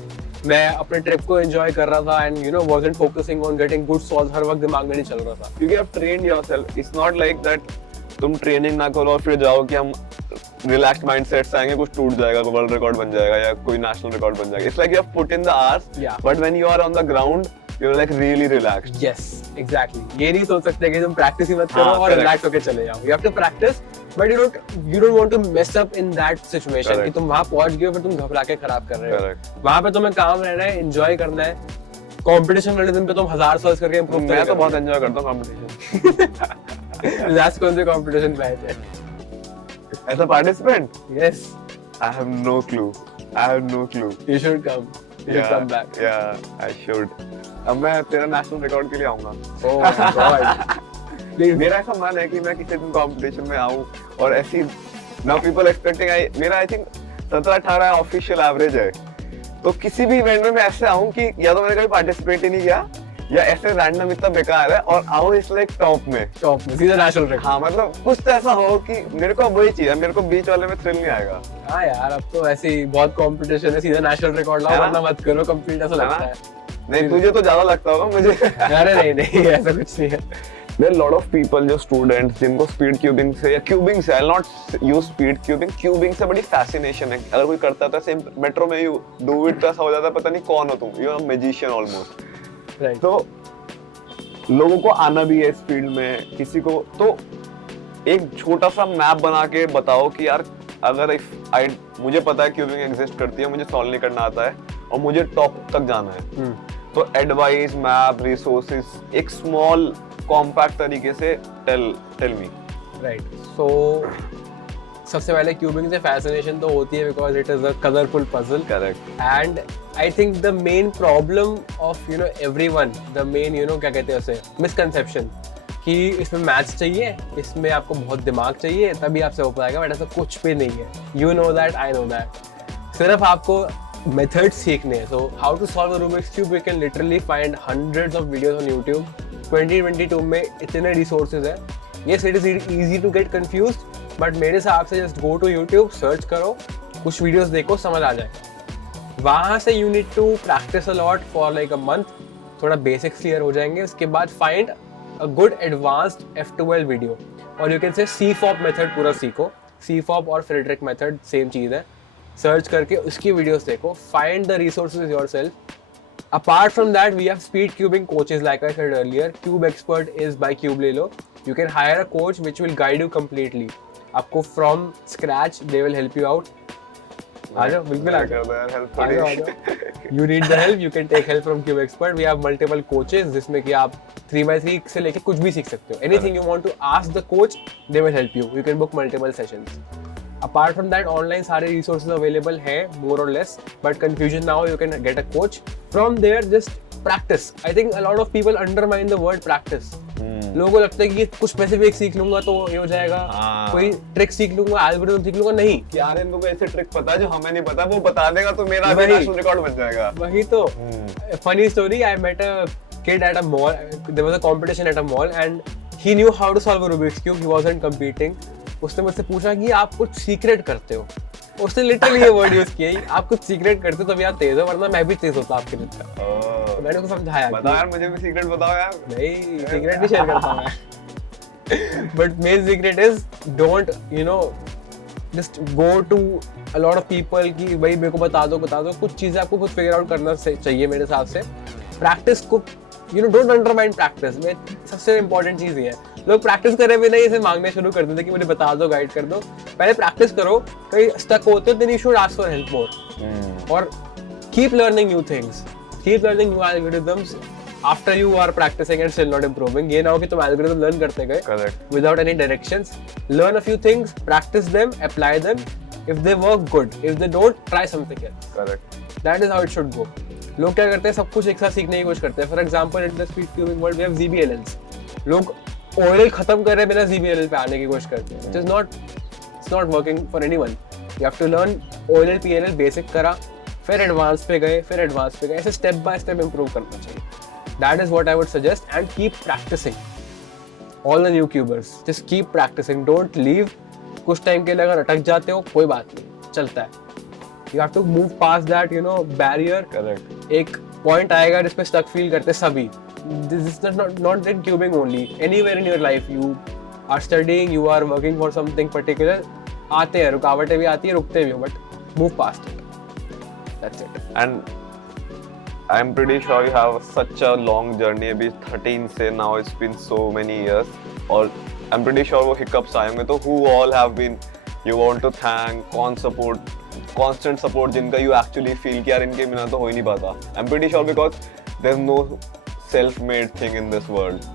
मैं अपने trip को enjoy कर रहा था and you know wasn't focusing on getting good solves, हर वक्त दिमाग में नहीं चल रहा था। Because you have trained yourself. It's not like that तुम ट्रेनिंग ना करो और फिर जाओ कि हम रिलैक्स्ड माइंडसेट से आएंगे, कुछ टूट जाएगा, वर्ल्ड रिकॉर्ड बन जाएगा या कोई नेशनल रिकॉर्ड बन जाएगा। It's like you have put in the hours, Yeah. but when you are on the ground, you're like really relaxed. Yes, exactly. ये नहीं सोच सकते कि तुम प्रैक्टिस ही मत करो हाँ, और correct. रिलैक्स होके चले जाओ। You have to practice, but you don't want to mess up in that situation Correct. कि तुम वहाँ पहुँच गए हो फिर तुम घबरा के खराब कर रहे हो। Correct. वहाँ पे तुम्हें काम रहना है, एंजॉय करना है। कंपटीशन वाले दिन पे तुम 1000 सॉल्व करके इंप्रूव मैं तो बहुत एंजॉय करता हूँ कंपटीशन। लास्ट कौन से कंपटीशन पे आए थे? As a participant, Yes, I have no clue. I have no clue. you should come. You should come back. Yeah, I should. अब मैं तेरा नेशनल रिकॉर्ड के लिए आऊंगा। Oh my God. मेरा ऐसा मन है कि मैं किसी दिन कंपटीशन में आऊं और ऐसी नाउ पीपल एक्सपेक्टिंग मेरा आई थिंक 17-18 ऑफिशियल एवरेज है, तो किसी भी इवेंट में मैं ऐसे आऊं कि या तो मैंने कभी पार्टिसिपेट ही नहीं किया या ऐसे रैंडम इतना बेकार है और आऊं इस लाइक टॉप में सीधा नेशनल रिकॉर्ड। हाँ मतलब कुछ तो ऐसा हो कि मेरे को वही चाहिए, मेरे को बीच वाले में थ्रिल नहीं आएगा। हाँ यार, अब तो ऐसे ही बहुत कंपटीशन है, सीधा नेशनल रिकॉर्ड लाओ है ना? वरना मत करो कंप्लीट, ऐसा लगता है। नहीं तुझे तो ज्यादा लगता होगा मुझे। अरे नहीं ऐसा कुछ नहीं है। There are a lot of people जो स्टूडेंट्स जिनको स्पीड क्यूबिंग से या क्यूबिंग से, I'll not use speed cubing से बड़ी फैसिनेशन है। अगर कोई करता था सेम मेट्रो में यू डू इट तो ऐसा हो जाता है पता नहीं कौन हो तुम, you are magician almost. Right. तो लोगों को आना भी है इस फील्ड में, किसी को तो एक छोटा सा मैप बना के बताओ कि यार अगर मुझे पता है क्यूबिंग एग्जिस्ट करती है, मुझे सॉल्व नहीं करना आता है और मुझे टॉप तक जाना है, तो एडवाइस, मैप, रिसोर्सेज एक स्मॉल कॉम्पैक्ट तरीके से टेल मी। राइट। सो सबसे पहले क्यूबिंग से फैसिनेशन तो होती है because it is a colourful puzzle. Correct. And I think the main problem of you know everyone, the main you know क्या कहते हैं उसे, मिसकंसेप्शन कि इसमें मैथ्स चाहिए, इसमें आपको बहुत दिमाग चाहिए तभी आपसे हो पाएगा, बट ऐसा कुछ भी नहीं है। You know that, I know that. सिर्फ आपको मेथड्स सीखने हैं। So how to solve a Rubik's cube, we can literally find hundreds of videos on YouTube. 2022 में इतने रिसोर्सेज है। Yes, it is easy to get confused, but मेरे हिसाब से just go to YouTube, search करो, कुछ वीडियोस देखो, समझ आ जाए। वहाँ से you need to practice a lot for like a month, थोड़ा बेसिक्स क्लियर हो जाएंगे। उसके बाद find a good advanced F12 video, और you can say CFOP method पूरा सीखो। CFOP और फ्रेडरिक मेथड सेम चीज़ है। सर्च करके उसकी वीडियोस देखो, find the resources yourself. Apart from that, we have speed cubing coaches, like I said earlier. Cube Expert is by CubeLelo. You can hire a coach which will guide you completely. आपको from scratch they will help you out. आ जाओ, बिल्कुल आ जाओ। You need the help, you can take help from Cube Expert. We have multiple coaches जिसमें कि आप 3x3 से लेके कुछ भी सीख सकते हो। Anything you want to ask the coach, they will help you. You can book multiple sessions. Apart from that, online सारे resources available है more or less, but confusion now you can get a coach. From there, just practice. I think a lot of people undermine the word practice. लोगों को लगता है कि कुछ specific सीख लूंगा तो ये हो जाएगा, कोई ट्रिक सीख लूंगा, एल्गोरिथम सीख लूंगा, नहीं यार इनको कोई ऐसे ट्रिक पता है जो हमें नहीं पता, वो बता देगा तो मेरा भी नेशनल रिकॉर्ड बन जाएगा। वही तो funny story, I met a kid at a mall. There was a competition at a mall and he knew how to solve a Rubik's cube. He wasn't competing. उसने मुझसे पूछा कि आप कुछ सीक्रेट करते हो। उसने लिटरली ये वर्ड यूज किया, आप कुछ सीक्रेट करते हो तभी आप तेज हो, वरना मैं भी तेज होता आपके लिए। तो मैंने उसको समझाया, बता यार, मुझे भी सीक्रेट बताओ यार। नहीं, सीक्रेट नहीं शेयर करता मैं। But main secret is don't just go to a lot of people कि भाई मेरे को बता दो। कुछ चीजें आपको खुद फिगर आउट करना चाहिए मेरे हिसाब से। प्रैक्टिस को डोंट अंडरमाइन प्रैक्टिस में, सबसे इंपॉर्टेंट चीज ये है। लोग प्रैक्टिस करे बिना इसे मांगने शुरू कर देते कि मुझे बता दो, गाइड कर दो। पहले प्रैक्टिस करो, कहीं स्टक होते हो then you should ask for help more, और keep learning new things, keep learning new algorithms after you are practising and still not improving. ये ना हो कि तुम एल्गोरिथम लर्न करते गए without any directions. Learn a few things, practise them, apply them. If they work, good. If they don't, try something else. Correct. That is how it should go. लोग क्या करते हैं, सब कुछ एक साथ सीखने की कोशिश करते हैं। For example in the speed cubing world we have ZBLLs. लोग OLL खत्म कर रहे बिना ZBLL पे आने की कोशिश करते हैं, which is not working for anyone. You have to learn OLL PLL basic करा, फिर एडवांस पे गए, ऐसे स्टेप बाय स्टेप इंप्रूव करना चाहिए। That is what I would suggest, and keep practicing. All the new cubers, just keep practicing. Don't leave. कुछ time के लिए अगर अटक जाते हो कोई बात नहीं, चलता है। You have to move past that, barrier. Correct. एक पॉइंट आएगा जिसपे स्टक फील करते सभी। This is not in cubing only. Anywhere in your life, you are studying, you are working for something particular. आते हैं रुकावटें भी आती है, रुकते भी हो, but move past it. That's it. And I'm pretty sure you have such a long journey. अभी 13 से now it's been so many years. और I'm pretty sure वो hiccups आएंगे, तो who all have been you want to thank, constant support जिनका you actually feel कि यार इनके बिना तो हो ही नहीं पाता। I'm pretty sure because there's no self-made thing in this world.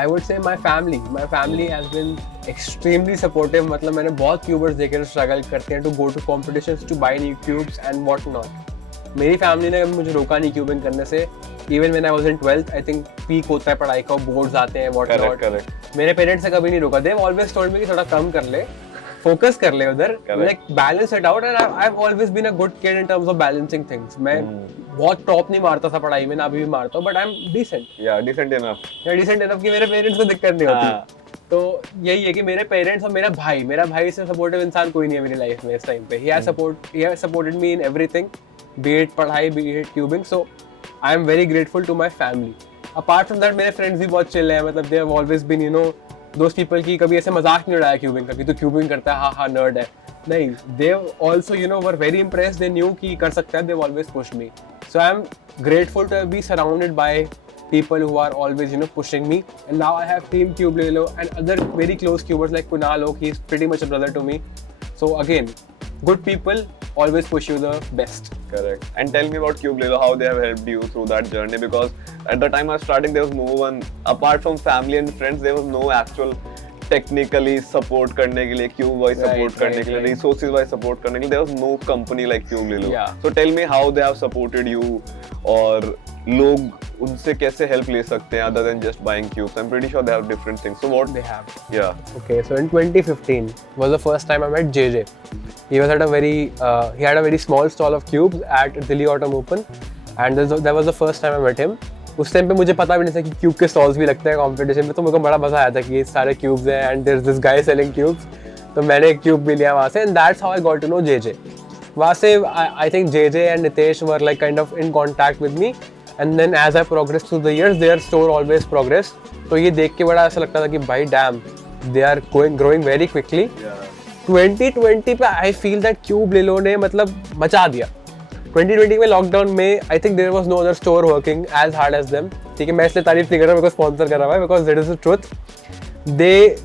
I would say my family. My family has been extremely supportive. मतलब मैंने बहुत cubers देखे जो struggle करते हैं to go to competitions, to buy new cubes and what not. मेरी family ने कभी मुझे रोका नहीं क्यूबिंग करने से। Even when I was in 12th, I think peak होता है पढ़ाई का, बोर्ड्स आते हैं, what not. मेरे पेरेंट्स ने कभी नहीं रोका। They've always told me कि थोड़ा कम कर ले, फोकस कर ले उधर, like balance it out, and I've always been a good kid in terms of balancing things. मैं बहुत टॉप नहीं मारता था पढ़ाई में, ना अभी भी मारता हूँ, but I'm decent. Yeah, decent enough. Yeah, decent enough कि मेरे पेरेंट्स को दिक्कत नहीं होती। तो यही है कि मेरे पेरेंट्स और मेरा भाई से सपोर्टिव इंसान कोई नहीं है मेरी लाइफ में इस टाइम पे। He has supported me in everything, be it पढ़ाई, be it cubing. So I am very grateful to my family. Apart from that, मेरे फ्रेंड्स भी बहुत चिल हैं, मतलब they have always been, those people की कभी ऐसे मजाक नहीं उड़ाया क्यूबिंग का कि तू क्यूबिंग करता है, हाँ नर्ड है, नहीं। They also were very impressed. They knew कि कर सकता है. They've always pushed me. So I am grateful to be surrounded by people who are always pushing me. And now I have Team Cube Lelo and other very close cubers like Kunal. He's pretty much a brother to me. So again, good people always push you the best. Correct. And tell me about Cube Lelo, how they have helped you through that journey, because at the time I was starting there was no one apart from family and friends, there was no actual technically support करने के लिए, Cube wise support करने के लिए, resources wise support करने के लिए, there was no company like Cube Lelo. Yeah. So tell me how they have supported you, और लोग उनसे कैसे help ले सकते हैं other than just buying cubes. I'm pretty sure they have different things. So what they have? Yeah. Okay, so in 2015 was the first time I met JJ. He was at he had a very small stall of cubes at Delhi Autumn Open, and that was the first time I met him. उस time पे मुझे पता भी नहीं था कि cube के stalls भी लगते हैं कंपटीशन में, तो मेरे को बड़ा मजा आया था कि ये सारे क्यूब्स हैं and there is this guy selling cubes. तो मैंने एक क्यूब भी लिया वहाँ से, and that's how I got to know JJ. वहाँ से I think JJ and Nitesh were like kind of in contact with me, and then as I progress through the years their store always progress. तो ये देख के बड़ा ऐसा लगता था कि भाई damn, they are growing very quickly. 2020 पे आई फील दैट क्यूब लेलो ने मतलब मचा दिया. 2020 में लॉकडाउन में I think there was no other store working as hard as them. ठीक है, मैं इसलिए तारीफ नहीं कर रहा, मेरे को स्पॉन्सर कर रहा है because that is the truth. They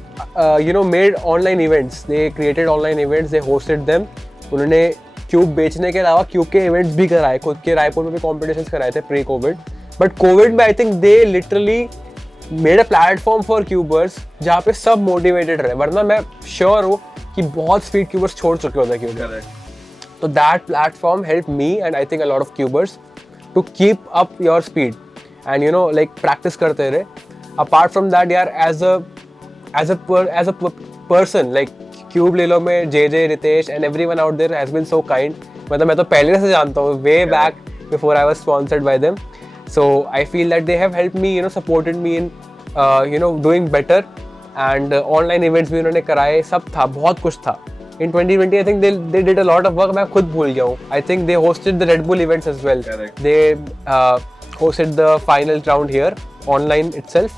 made online events, they created online events, they hosted them. उन्होंने क्यूब बेचने के अलावा क्यूब के इवेंट्स भी कराए, खुद के रायपुर में भी कॉम्पिटिशन्स कराए थे प्री कोविड. बट कोविड में I think they literally made a platform for cubers जहाँ पे सब मोटिवेटेड रहे. वरना मैं श्योर हूँ कि बहुत स्पीड क्यूबर्स छोड़ चुके होते हैं cube. Correct. So that platform helped me and I think a lot of cubers to keep up your speed and you know like practice करते रहे. Apart from that यार as a person like cube ले लो में JJ Ritesh and everyone out there has been so kind. मतलब मैं तो पहले से जानता हूँ way back before I was sponsored by them. So I feel that they have helped me, you know, supported me in you know doing better and online events भी उन्होंने कराए, सब था, बहुत कुछ था. In 2020, I think they did a lot of work. मैं खुद भूल गया हूँ. I think they hosted the Red Bull events as well. Correct. They hosted the final round here online itself.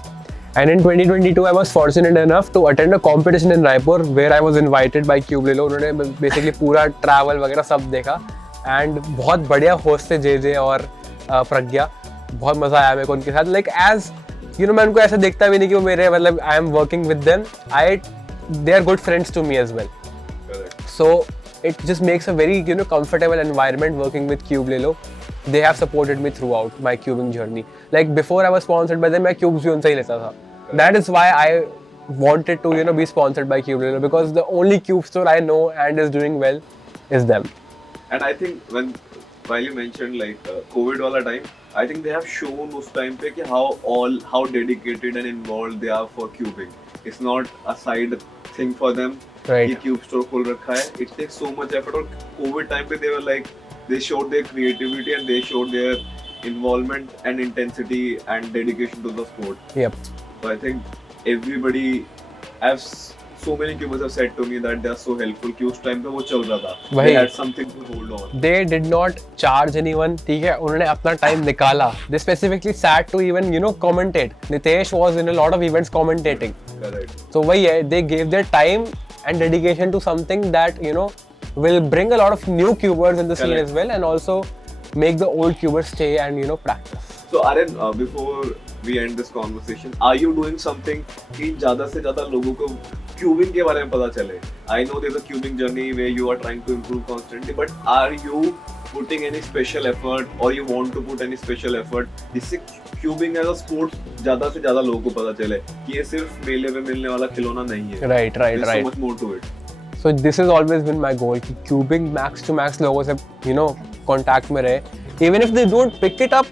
And in 2022, I was fortunate enough to attend a competition in Raipur where I was invited by Cube Lilo. उन्होंने basically पूरा travel वगैरह सब देखा. And बहुत बढ़िया host थे JJ और प्रज्ञा. बहुत मजा आया मेरे को उनके साथ. Like as you know, मैं उनको ऐसे देखता भी नहीं कि वो मेरे मतलब I am working with them. They are good friends to me as well. So it just makes a very you know comfortable environment working with Cube Lelo. They have supported me throughout my cubing journey. Like before I was sponsored by them, मैं cubes भी उनसे ही लेता था. That is why I wanted to you know be sponsored by Cube Lelo because the only cube store I know and is doing well is them. And I think while you mentioned like COVID wala time, I think they have shown उस time पे कि how dedicated and involved they are for cubing. It's not a side thing for them. Right. ये cube store खोल रखा है. It takes so much effort. और COVID time पे they were like they showed their creativity and they showed their involvement and intensity and dedication to the sport. Yep. So I think everybody has so many cubers have said to me that they are so helpful. कि उस time पे वो चल रहा था. वही. They had something to hold on. They did not charge anyone. ठीक है, उन्होंने अपना time निकाला. They specifically sat to even you know commentate. Nitesh was in a lot of events commentating. Correct. So वही है, they gave their time and dedication to something that you know will bring a lot of new cubers in the scene Correct. as well and also make the old cubers stay and you know practice. So Aryan, before we end this conversation, are you doing something कि ज़्यादा से ज़्यादा लोगों को cubing के बारे में पता चले? I know there's a cubing journey where you are trying to improve constantly, but are you putting any special effort or you want to put any special effort जिससे cubing as a sport ज़्यादा से ज़्यादा लोगों को पता चले कि ये सिर्फ मेले में मिलने वाला खिलौना नहीं है. Right. There's so much more to it. So this has always been my goal कि cubing max to max लोगों से you know contact में रहे. Even if they don't pick it up,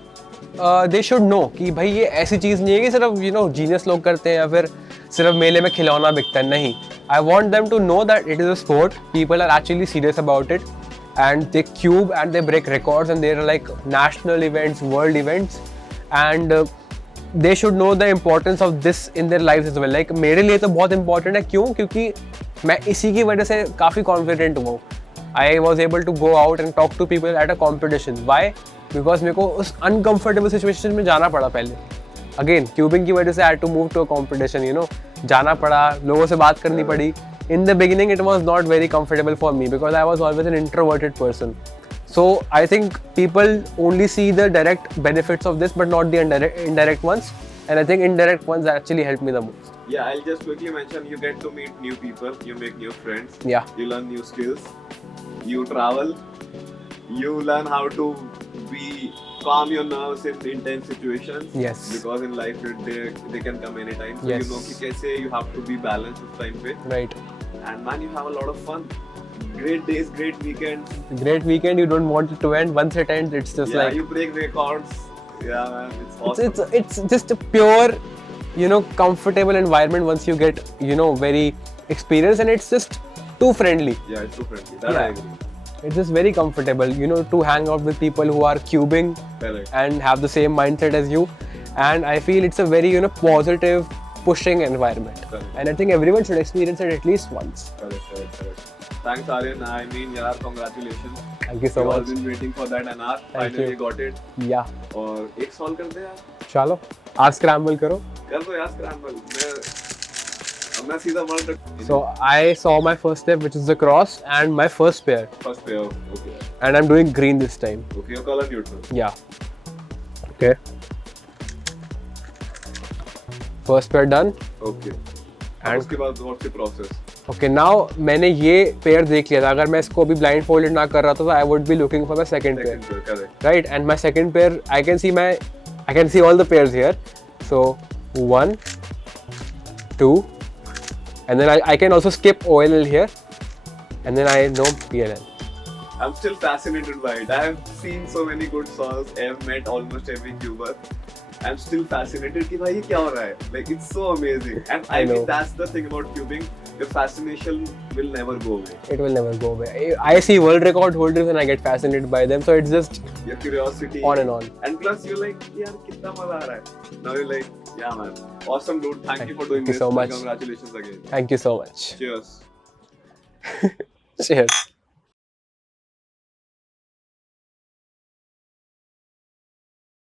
they should know कि भाई ये ऐसी चीज़ नहीं है कि सिर्फ you know genius लोग करते हैं या फिर सिर्फ मेले में खिलौना बिकता है. नहीं. I want them to know that it is a sport. People are actually serious about it. And they cube and they break records and there are like national events, world events and they should know the importance of this in their lives as well. Like मेरे लिए तो बहुत important है. क्यों? क्योंकि मैं इसी की वजह से काफ़ी confident हुआ हूँ. I was able to go out and talk to people at a competition. Why? Because मेरे को उस uncomfortable situation में जाना पड़ा पहले. Again, cubing की वजह से I had to move to a competition, you know. जाना पड़ा, लोगों से बात करनी पड़ी. In the beginning, it was not very comfortable for me because I was always an introverted person. So I think people only see the direct benefits of this, but not the indirect ones. And I think indirect ones actually helped me the most. Yeah, I'll just quickly mention you get to meet new people, you make new friends, Yeah. you learn new skills, you travel, you learn how to be calm your nerves in intense situations. Yes. Because in life they can come anytime. So Yes. you know कि कैसे you have to be balanced उस time पे. Right. And man, you have a lot of fun. Great days, great weekends. Great weekend. You don't want it to end. Once it ends, it's just Yeah, like you break records. Yeah, man, it's awesome. it's just a pure, you know, comfortable environment once you get you know very experienced and it's just too friendly. Yeah, it's so friendly. That I Yeah. agree. It's just very comfortable, you know, to hang out with people who are cubing Correct. and have the same mindset as you. And I feel it's a very, you know, positive, pushing environment. Correct. And I think everyone should experience it at least once. Correct. Thanks, Aryan. I mean, yaar, congratulations. Thank you so We've all much. been waiting for that NR. Thank Finally you. got it. Yeah. और एक solve करते हैं यार. चलो आज scramble करो. कर दो यार स्क्रैम्बल. मैं सीधा world. So I saw my first step, which is the cross, and my first pair. First pair. Okay. And I'm doing green this time. Okay, your color neutral. Yeah. Okay. First pair done. Okay. And उसके बाद what's the process? okay, now मैंने ये pair देख लिया था. अगर मैं इसको अभी ब्लाइंड फोल्डेड ना कर रहा था, I would be looking for my second pair. Second pair, correct. Right, and my second pair, I can see all the pairs here. So 1, 2, and then I can also skip OLL here. and then I know PNL. I'm still fascinated by it. I have seen so many good songs. I have met almost every cuber. I'm still fascinated कि भाई ये क्या हो रहा है? Like it's so amazing. And I know. think that's the thing about cubing. Your fascination will never go away. It will never go away. I see world record holders and I get fascinated by them. So it's just Your curiosity. on and on. And plus you're like, यार कितना मजा आ रहा है. Now you're like, yeah man, awesome dude. Thank you for doing Thank you this. so much. Congratulations again. Thank you so much. Cheers. Cheers.